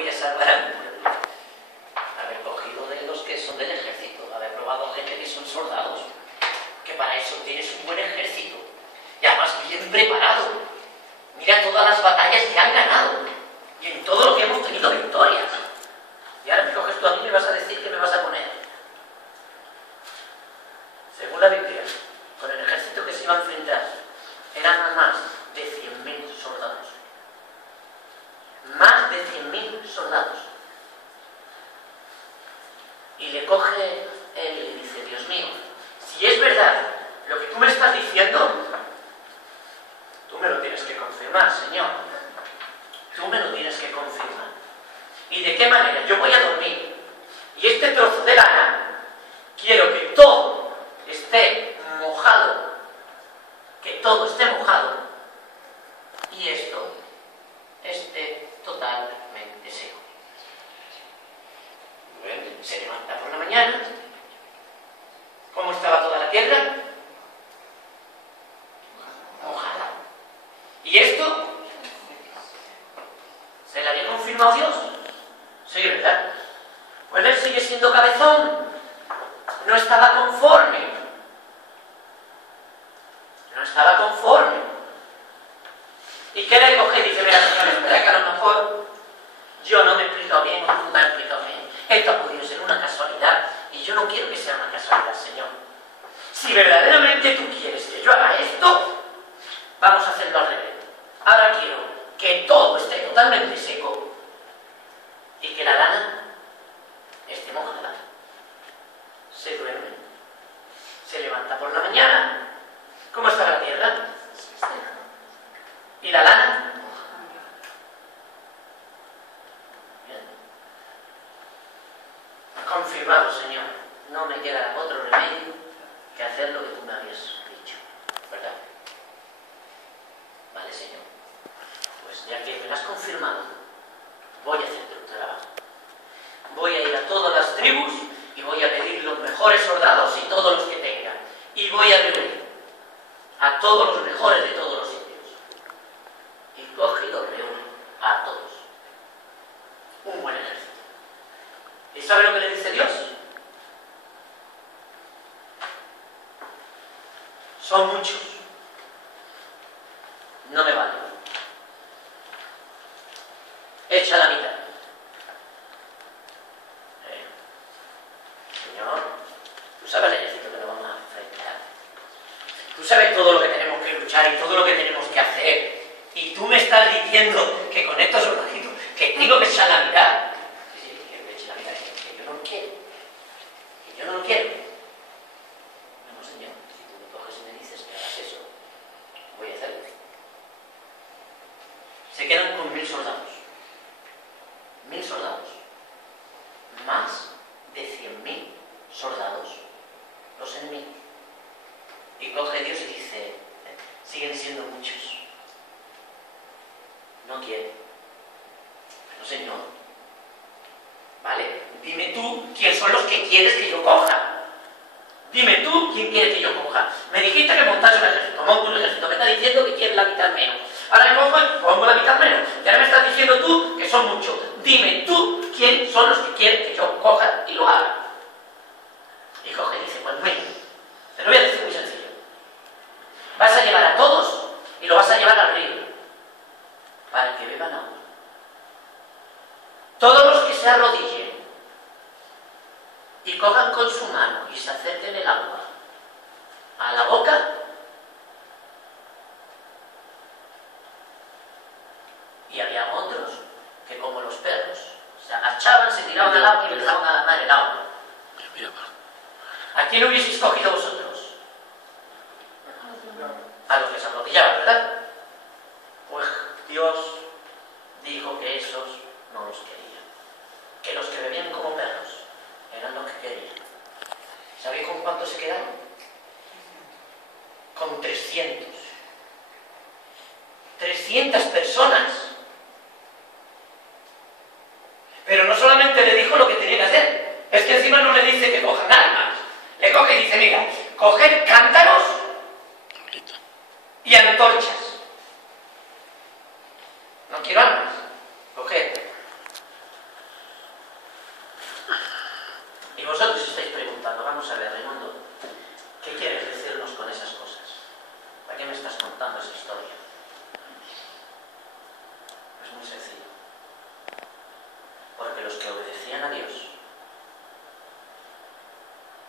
voy a salvar a mi pueblo. Haber cogido de los que son del ejército, haber probado gente que son soldados, que para eso tienes un buen ejército, y además bien preparado. Mira todas las batallas que han ganado, y en todo lo que hemos tenido victorias. Y ahora me coges tú a mí y me vas a decir que me vas a poner. Según la Biblia, con el ejército que se iba a enfrentar, eran más de 100.000 soldados. Más de 100.000 soldados. Y le coge él y le dice, Dios mío, si es verdad lo que tú me estás diciendo, tú me lo tienes que confirmar, Señor. Tú me lo tienes que confirmar. ¿Y de qué manera? Yo voy a dormir. Y este trozo de lana, quiero que todo esté mojado. Que todo esté mojado. Y esto esté totalmente seco. Bueno, se levanta por la mañana. ¿Cómo estaba toda la tierra? Mojada. ¿Y esto? ¿Se le había confirmado Dios? Sí, ¿verdad? Pues él sigue siendo cabezón. No estaba conforme. No estaba conforme. ¿Y qué le coge? Dice, mira, Señor, espera que a lo mejor yo no me he explicado bien, o tú me has explicado bien. Esto ha podido ser una casualidad y yo no quiero que sea una casualidad, Señor. Si verdaderamente tú quieres que yo haga esto, vamos a hacerlo al revés. Ahora quiero que todo esté totalmente seco y que la lana esté mojada. Se duerme. Se levanta por la mañana. ¿Cómo está la tierra? ¿Y la lana? Bien. Confirmado, Señor. No me queda otro remedio que hacer lo que tú me habías dicho. ¿Verdad? Vale, Señor. Pues ya que me lo has confirmado, voy a hacer tu trabajo. Voy a ir a todas las tribus y voy a pedir los mejores soldados y todos los que tenga. Y voy a reunir a todos los mejores de todos los sitios. Y coge y los reúne a todos. Un buen ejército. ¿Y sabe lo que le dice Dios? Son muchos. No me vale. Echa la mitad. Señor, tú sabes el ejército que nos vamos a enfrentar. Tú sabes todo lo que tenemos que luchar y todo lo que tenemos que hacer. Y tú me estás diciendo que con estos soldaditos que tengo que echar la mitad. Sí, que eche la mitad, que yo no lo quiero. Que yo no lo quiero. No, Señor, si tú me coges y me dices que hagas eso, voy a hacerlo. Se quedan con 1.000 soldados. 1.000 soldados. Más de 100.000 soldados. Los enemigos. Y coge Dios y dice, siguen siendo muchos. No quiere. No, Señor. ¿Vale? Dime tú quién son los que quieres que yo coja. Dime tú quién quieres que yo coja. Me dijiste que montase un ejército. Monto un ejército. Me estás diciendo que quieres la mitad menos. Ahora cojo y pongo la mitad menos. Y ahora me estás diciendo tú que son muchos. Dime tú quién son los que quieres que yo coja y lo haga. Y coge y dice, pues mira, te lo voy a decir muy sencillo. Vas a llevar a todos y lo vas a llevar al río para que beban agua. Todos los que se arrodillen y cojan con su mano y se acerquen el agua a la boca, y había otros que, como los perros, se agachaban, se tiraban al agua y le daban a la mar el agua. ¿A quién hubieseis cogido vosotros? A los que se arrodillaban, ¿verdad? Pues Dios dijo que esos no los quería. Que los que bebían como perros eran los que querían. ¿Sabéis con cuántos se quedaron? Con 300. 300 personas. Pero no solamente le dijo lo que tenía que hacer, es que encima no le dice que cojan armas. Le coge y dice, mira, coged cántaros y antorchas. No quiero armas. Coged muy sencillo. Porque los que obedecían a Dios,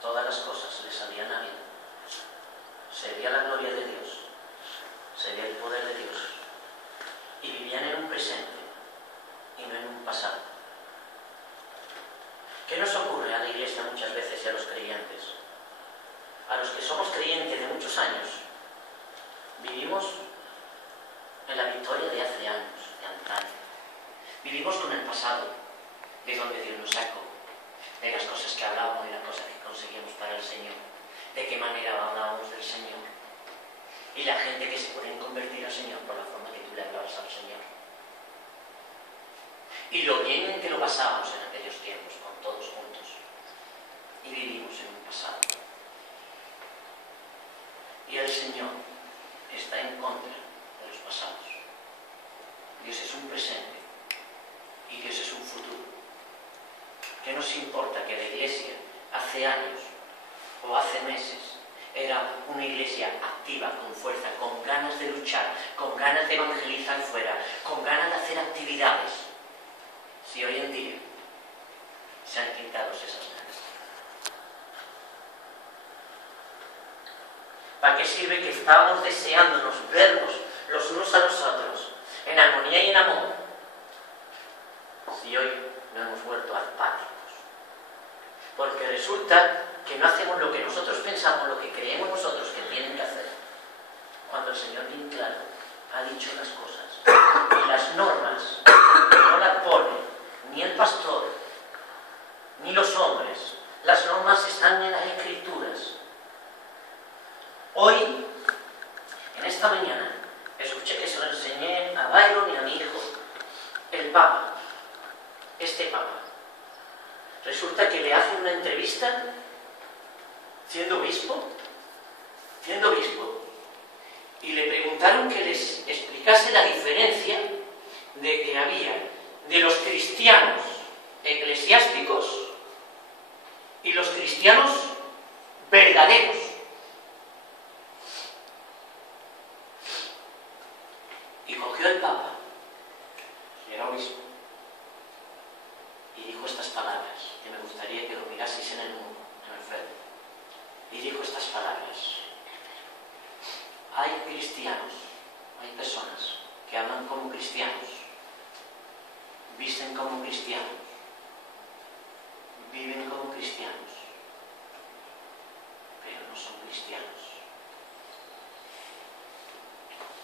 todas las cosas les salían a bien. Se veía la gloria de Dios, se veía el poder de Dios, y vivían en un presente y no en un pasado. ¿Qué nos ocurre a la Iglesia muchas veces y a los creyentes? A los que somos creyentes de muchos años, vivimos en la victoria de hace años, de antaño. Vivimos con el pasado, de donde Dios nos sacó, de las cosas que hablábamos y las cosas que conseguimos para el Señor, de qué manera hablábamos del Señor, y la gente que se pueden convertir al Señor por la forma que tú le hablabas al Señor. Y lo bien que lo pasábamos en aquellos tiempos, con todos juntos, y vivimos en un pasado. Y el Señor está en contra de los pasados. Dios es un presente y Dios es un futuro. ¿Qué nos importa que la Iglesia hace años o hace meses era una iglesia activa, con fuerza, con ganas de luchar, con ganas de evangelizar fuera, con ganas de hacer actividades? Si hoy en día se han quitado esas ganas. ¿Para qué sirve que estábamos deseándonos vernos los unos a los otros en armonía y en amor, si hoy no hemos vuelto apáticos? Porque resulta que no hacemos lo que nosotros pensamos, lo que creemos nosotros que tienen que hacer, cuando el Señor bien claro ha dicho las cosas. Y las normas no las pone ni el pastor ni los hombres. Las normas están en las Escrituras. Hoy, en esta mañana, escuché que se lo enseñé a Byron y a mi hijo, el Papa, este Papa. Resulta que le hacen una entrevista siendo obispo, y le preguntaron que les explicase la diferencia de que había de los cristianos eclesiásticos y los cristianos verdaderos. Y cogió el Papa, que era obispo, y dijo estas palabras, que me gustaría que lo miraseis en el muro, en el frente. Y dijo estas palabras: hay cristianos, hay personas que hablan como cristianos, visten como cristianos, viven como cristianos, pero no son cristianos.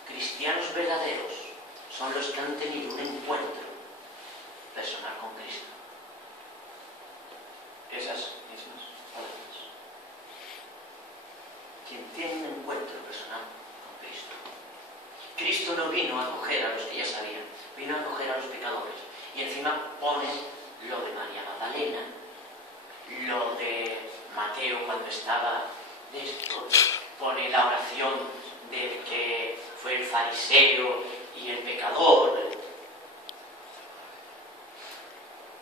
Cristianos verdaderos son los que han tenido un encuentro personal con Cristo. Esas mismas palabras. Quien tiene un encuentro personal con Cristo. Cristo no vino a acoger a los que ya sabían, vino a acoger a los pecadores. Y encima pone lo de María Magdalena, lo de Mateo cuando estaba de esto, pone la oración del que fue el fariseo y el pecador.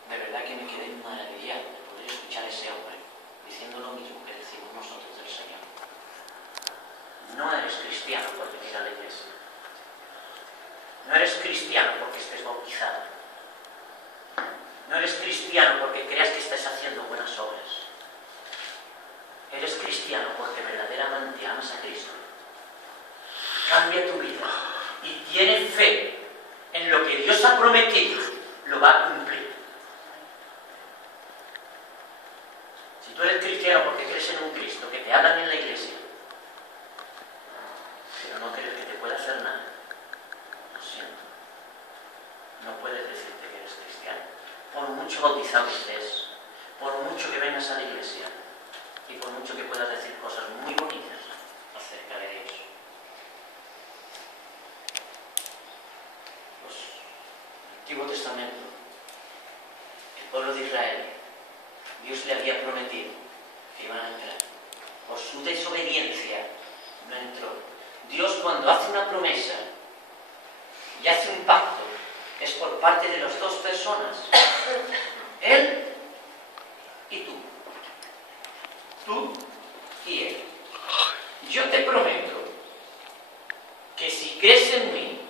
De verdad que me quedé maravillado de poder escuchar a ese hombre diciendo lo mismo que decimos nosotros del Señor. No eres cristiano porque vienes a la iglesia. No eres cristiano porque estés bautizado. No eres cristiano porque creas que estás haciendo buenas obras. Eres cristiano porque verdaderamente amas a Cristo. Cambia tu vida y tienes fe en lo que Dios ha prometido, lo va a cumplir. Si tú eres cristiano porque crees en un Cristo que te hablan en la iglesia, pero no crees que te pueda hacer nada, lo siento, no puedes decirte que eres cristiano. Por mucho bautizado que estés, por mucho que vengas a la iglesia y por mucho que puedas decir cosas muy bonitas acerca de Dios. El Antiguo Testamento, el pueblo de Israel, Dios le había prometido que iban a entrar. Por su desobediencia no entró. Dios, cuando hace una promesa y hace un pacto, es por parte de las dos personas, Él y tú. Tú y Él. Yo te prometo que si crees en mí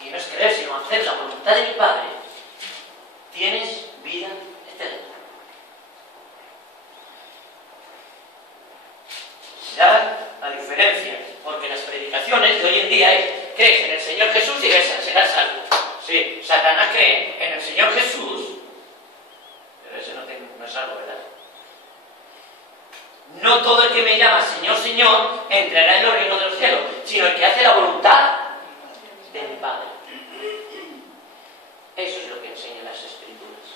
y no es querer, sino hacer la voluntad de mi Padre, tienes vida eterna. Mirad la diferencia, porque las predicaciones de hoy en día es: crees en el Señor Jesús y serás salvo. Sí, Satanás cree en el Señor Jesús, pero ese no es salvo, ¿verdad? No todo el que me llama Señor, Señor entrará en los reinos de los cielos, sino el que hace la voluntad de mi Padre. Eso es lo que enseñan las Escrituras.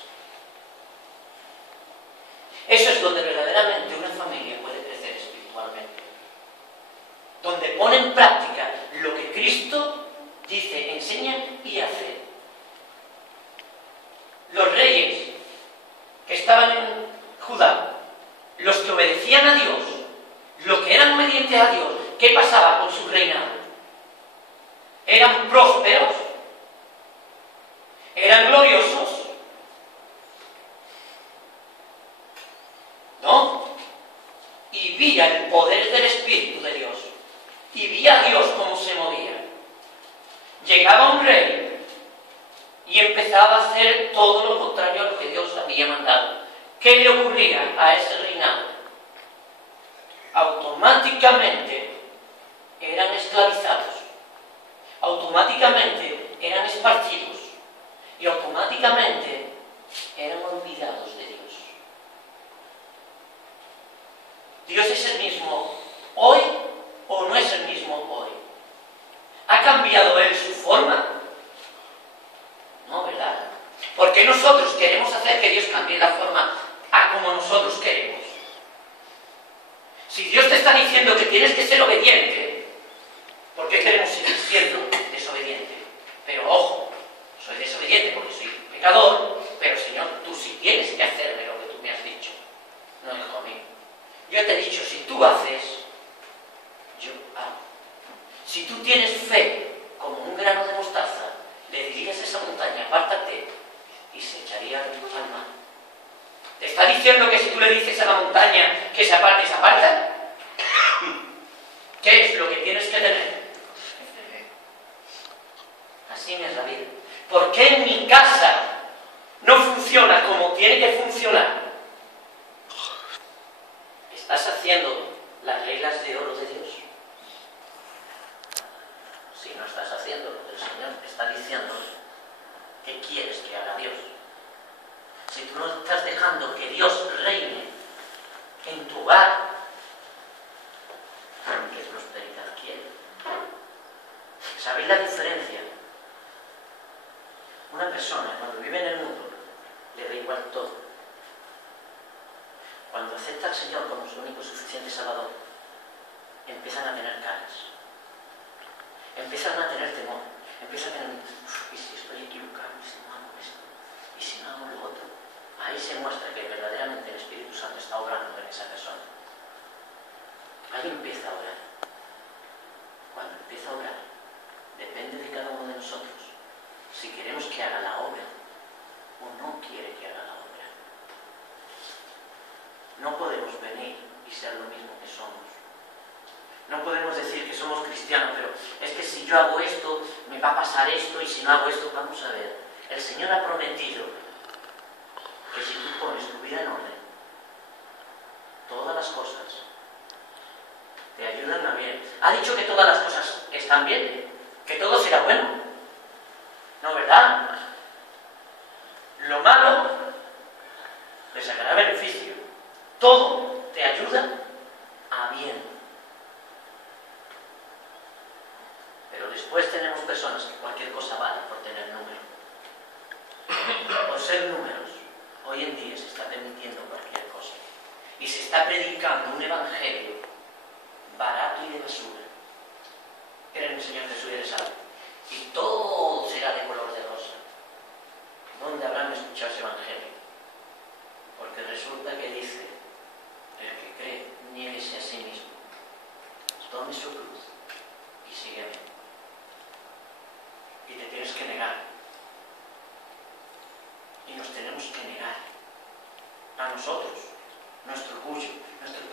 Eso es donde verdaderamente una familia puede crecer espiritualmente. Donde pone en práctica lo que Cristo dice, enseña y hace. Los reyes que estaban en Judá, los que obedecían a Dios, los que eran obedientes a Dios, ¿qué pasaba con su reinado? ¿Eran prósperos? ¿Eran gloriosos? No. Y vía el poder del Espíritu de Dios. Y vía a Dios cómo se movía. Llegaba un rey y empezaba a hacer todo lo contrario a lo que Dios había mandado. ¿Qué le ocurría a ese reinado? Automáticamente eran esclavizados, automáticamente eran esparcidos y automáticamente eran olvidados de Dios. ¿Dios es el mismo hoy o no es el mismo hoy? ¿Ha cambiado Él su forma? No, ¿verdad? Porque nosotros queremos hacer que Dios cambie la forma a como nosotros queremos. Si Dios te está diciendo que tienes que ser obediente, ¿por qué queremos seguir siendo desobedientes? Pero ojo, soy desobediente porque soy pecador, pero Señor, tú sí tienes que hacerme lo que tú me has dicho. No, hijo mío. Yo te he dicho, si tú haces, yo hago. Si tú tienes fe como un grano de mostaza, le dirías a esa montaña, apártate, y se echaría al mar. ¿Te está diciendo que si tú le dices a la montaña que se aparte, se aparta? ¿Qué es lo que tienes que tener? Así es la vida. ¿Por qué en mi casa no funciona como tiene que funcionar? ¿Estás haciendo las reglas de oro de Dios? Si no estás haciendo lo que el Señor te está diciendo, ¿qué quieres que haga Dios? Si tú no estás dejando que Dios reine en tu hogar, ¿qué prosperidad quieres? ¿Sabéis la diferencia? Una persona cuando vive en el mundo le da igual todo. Cuando acepta al Señor como su único y suficiente Salvador, empiezan a tener caras, empiezan a tener temor, empiezan a tener, ¿y si estoy equivocado? ¿Y si no hago esto? ¿Y si no hago lo otro? Ahí se muestra que verdaderamente el Espíritu Santo está obrando en esa persona. Ahí empieza a orar. Cuando empieza a orar, depende de cada uno de nosotros si queremos que haga la obra o no quiere que haga la obra. No podemos venir y ser lo mismo que somos. No podemos decir que somos cristianos, pero es que si yo hago esto, me va a pasar esto, y si no hago esto, vamos a ver. El Señor ha prometido que si tú pones tu vida en orden, todas las cosas te ayudan a bien. Ha dicho que todas las cosas están bien, que todo será bueno. ¿No, verdad? Lo malo le sacará beneficio. Todo te ayuda a bien. Pero después tenemos personas que cualquier cosa vale por tener número. Por ser números, hoy en día se está permitiendo cualquier cosa. Y se está predicando un evangelio barato y de basura. Creen en el Señor Jesús y eres salvo. Y todo será de color de rosa. ¿Dónde habrán escuchado ese evangelio? Porque resulta que dice: el que cree, niéguese a sí mismo, tome su cruz y sígueme. Y te tienes que negar. Y nos tenemos que negar a nosotros, nuestro orgullo, nuestras